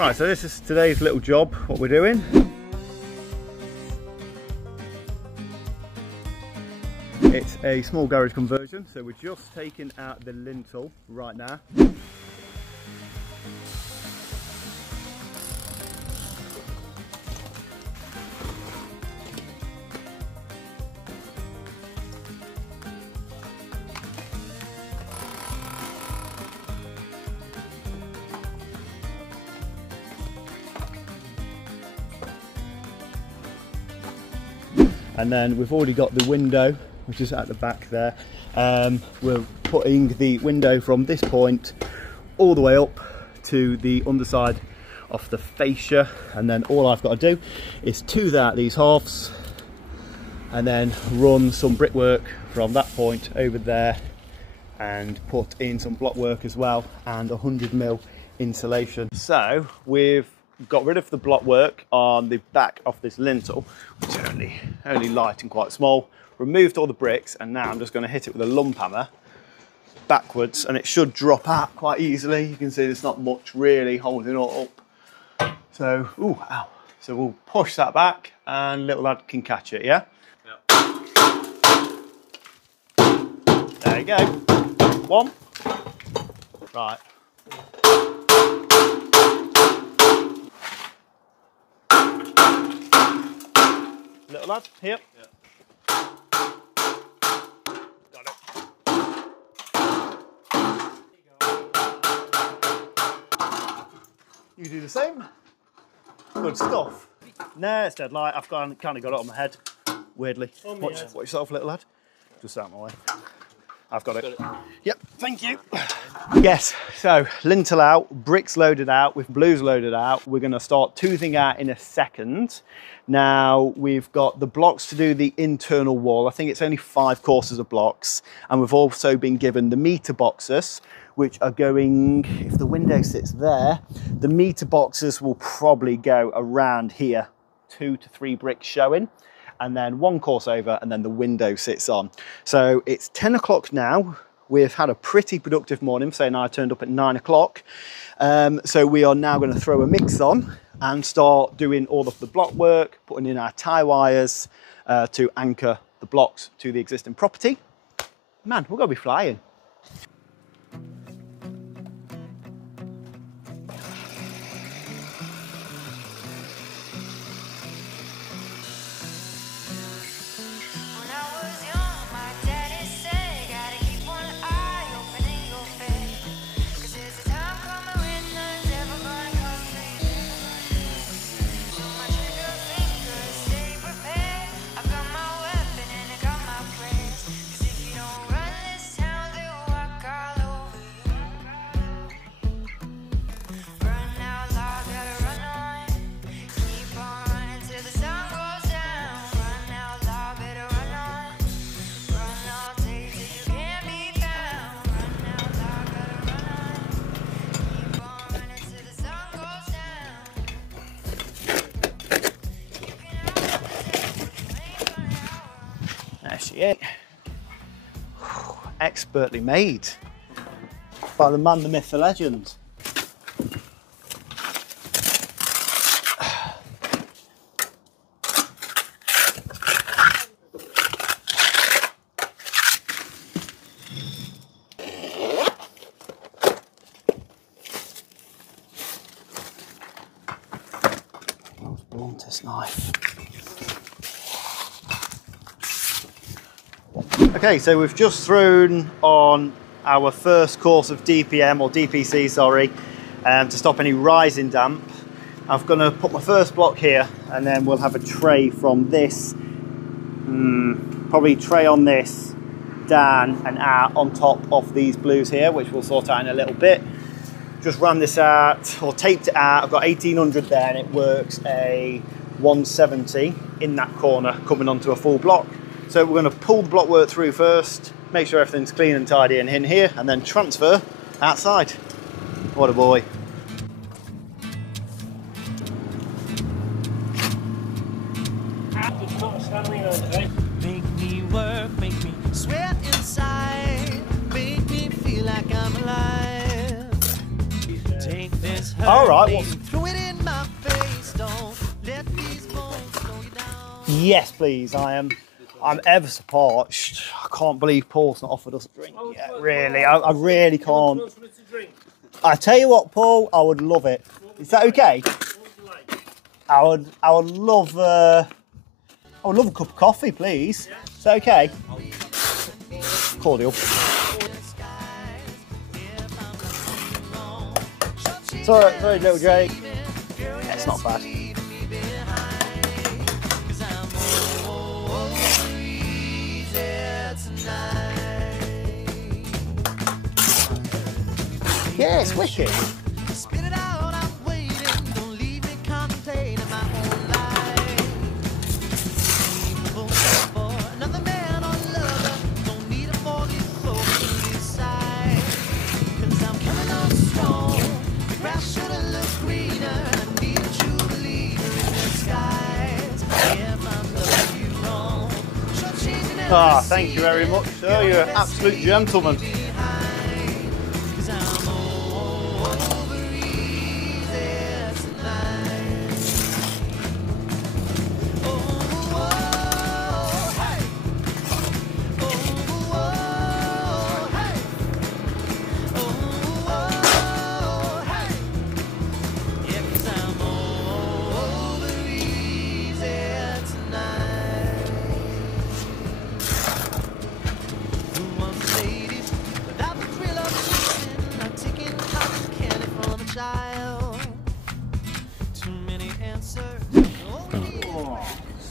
Right, so this is today's little job, what we're doing. It's a small garage conversion, so we're just taking out the lintel right now. And then we've already got the window, which is at the back there. We're putting the window from this point all the way up to the underside of the fascia, and then all I've got to do is tooth out these halves and then run some brickwork from that point over there and put in some block work as well and 100mm insulation. So we've got rid of the block work on the back of this lintel, which is only light and quite small. Removed all the bricks, and now I'm just going to hit it with a lump hammer backwards, and it should drop out quite easily. You can see there's not much really holding it up. So, ooh, ow. So we'll push that back, and little lad can catch it, yeah? Yep. There you go. One. Right. Little lad, here. Yeah. Got it. You do the same. Good stuff. No, it's dead light. I've kind of got it on my head, weirdly. Watch yourself, little lad. Just out of my way. I've got it. Yep, thank you. Yes, so lintel out, bricks loaded out, with blues loaded out. We're going to start toothing out in a second. Now we've got the blocks to do the internal wall. I think it's only 5 courses of blocks, and we've also been given the meter boxes, which are going, if the window sits there, the meter boxes will probably go around here, 2 to 3 bricks showing, and then 1 course over, and then the window sits on. So it's 10 o'clock now. We've had a pretty productive morning, saying I turned up at 9 o'clock. So we are now going to throw a mix on and start doing all of the block work, putting in our tie wires to anchor the blocks to the existing property. Man, we're going to be flying. Yeah. Expertly made by the man, the myth, the legend. Most bluntest knife. Okay, so we've just thrown on our first course of DPM, or DPC, sorry, to stop any rising damp. I'm going to put my first block here, and then we'll have a tray from this, probably tray on this, down and out on top of these blues here, which we'll sort out in a little bit. Just ran this out, or taped it out. I've got 1800 there, and it works a 170 in that corner coming onto a full block. So we're going to pull the block work through first, make sure everything's clean and tidy and in here, and then transfer outside. What a boy. Make me work, make me sweat inside, make me feel like I'm alive. Take this hurt, all right, throw it Yes, please. I'm ever so parched. I can't believe Paul's not offered us a drink yet. Really, I really can't. I tell you what, Paul, I would love it. Is that okay? I would love a cup of coffee, please. Is that okay? Cordial. Sorry, little Jake. Yeah, it's not bad. Yeah, it's wicked. Ah, thank you very much, sir. You're an absolute gentleman.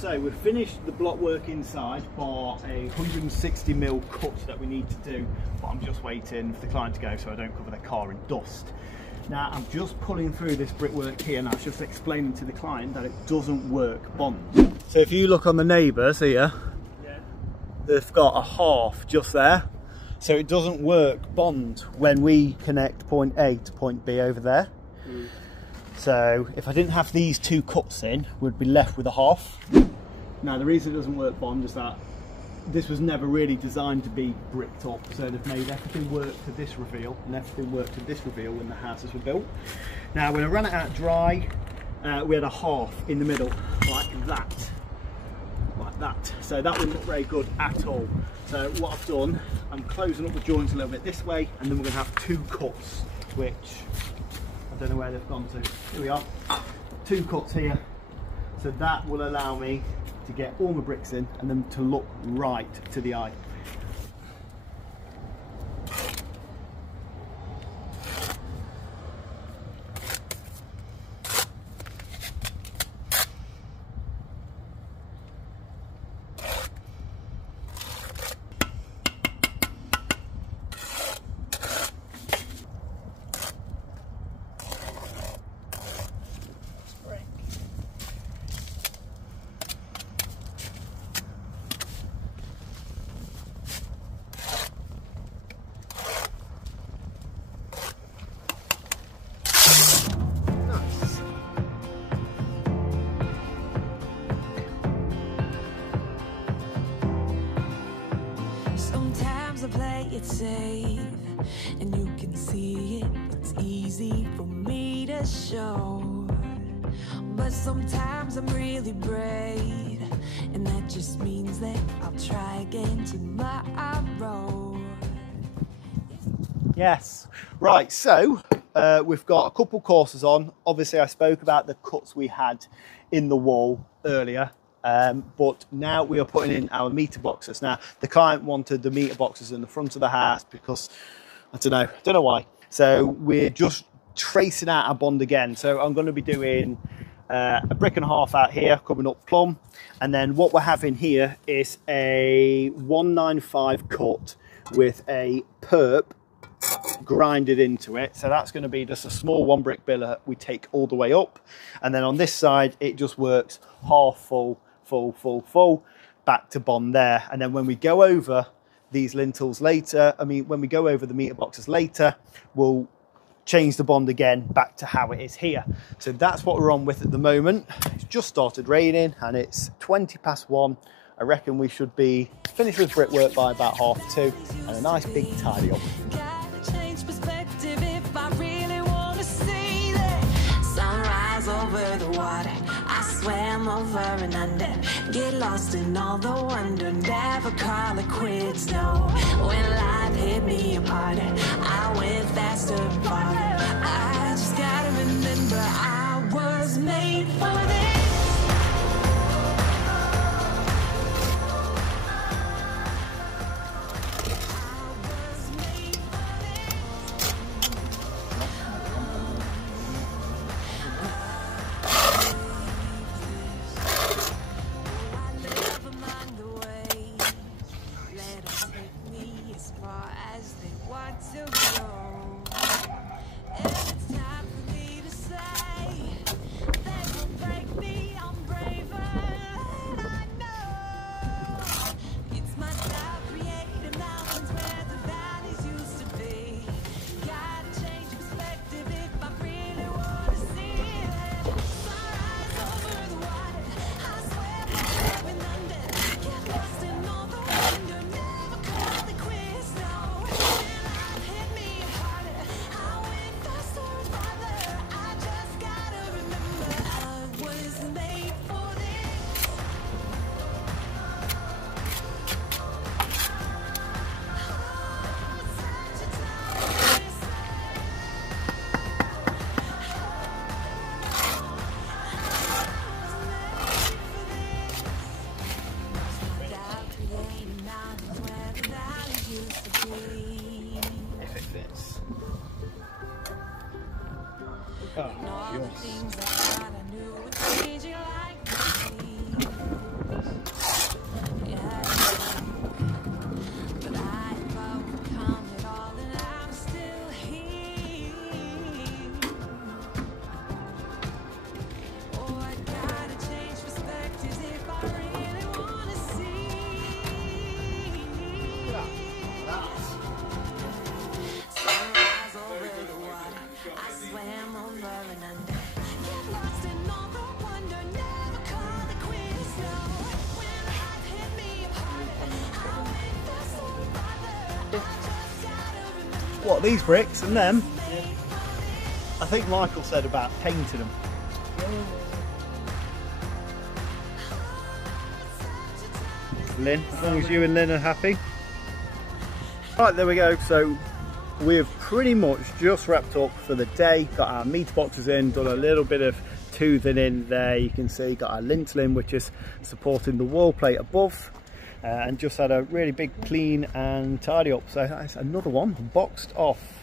So we've finished the block work inside for a 160mm cut that we need to do, but I'm just waiting for the client to go so I don't cover their car in dust. Now I'm just pulling through this brickwork here, and I was just explaining to the client that it doesn't work bond. So if you look on the neighbours here, they've got a half just there, so it doesn't work bond when we connect point A to point B over there. So if I didn't have these two cuts in, we'd be left with a half. Now the reason it doesn't work bond is that this was never really designed to be bricked up, so they've made everything work to this reveal and everything work to this reveal when the houses were built. Now when I ran it out dry, we had a half in the middle, like that. So that wouldn't look very good at all. So what I've done, I'm closing up the joints a little bit this way, and then we're going to have two cuts, which I don't know where they've gone to. Here we are, two cuts here. So that will allow me to get all my bricks in and them to look right to the eye. Sometimes I play it safe, and you can see it. It's easy for me to show, but sometimes I'm really brave, and that just means that I'll try again tomorrow. Yes. Right, so we've got a couple courses on. Obviously I spoke about the cuts we had in the wall earlier. But now we are putting in our meter boxes. Now the client wanted the meter boxes in the front of the house because I don't know why. So we're just tracing out our bond again. So I'm going to be doing a brick and a half out here coming up plumb, and then what we're having here is a 195 cut with a perp grinded into it. So that's going to be just a small one brick billet we take all the way up, and then on this side it just works half full, back to bond there. And then when we go over these lintels later, when we go over the meter boxes later, we'll change the bond again back to how it is here. So that's what we're on with at the moment. It's just started raining and it's 1:20. I reckon we should be finished with brickwork by about 2:30 and a nice big tidy up. Gotta change perspective if I really want to see that sunrise over the water. I swam over and under, get lost in all the wonder, never call it quits, no. When life hit me apart, I went faster and farther. I just gotta remember I was made for this. If it fits. Oh, what, these bricks and them? Yeah. I think Michael said about painting them. Lynn, as long as you and Lynn are happy. Right, there we go. So we've pretty much just wrapped up for the day. Got our meter boxes in, done a little bit of toothing in there. You can see got our lintel in, which is supporting the wall plate above. And just had a really big clean and tidy up. So that's another one boxed off.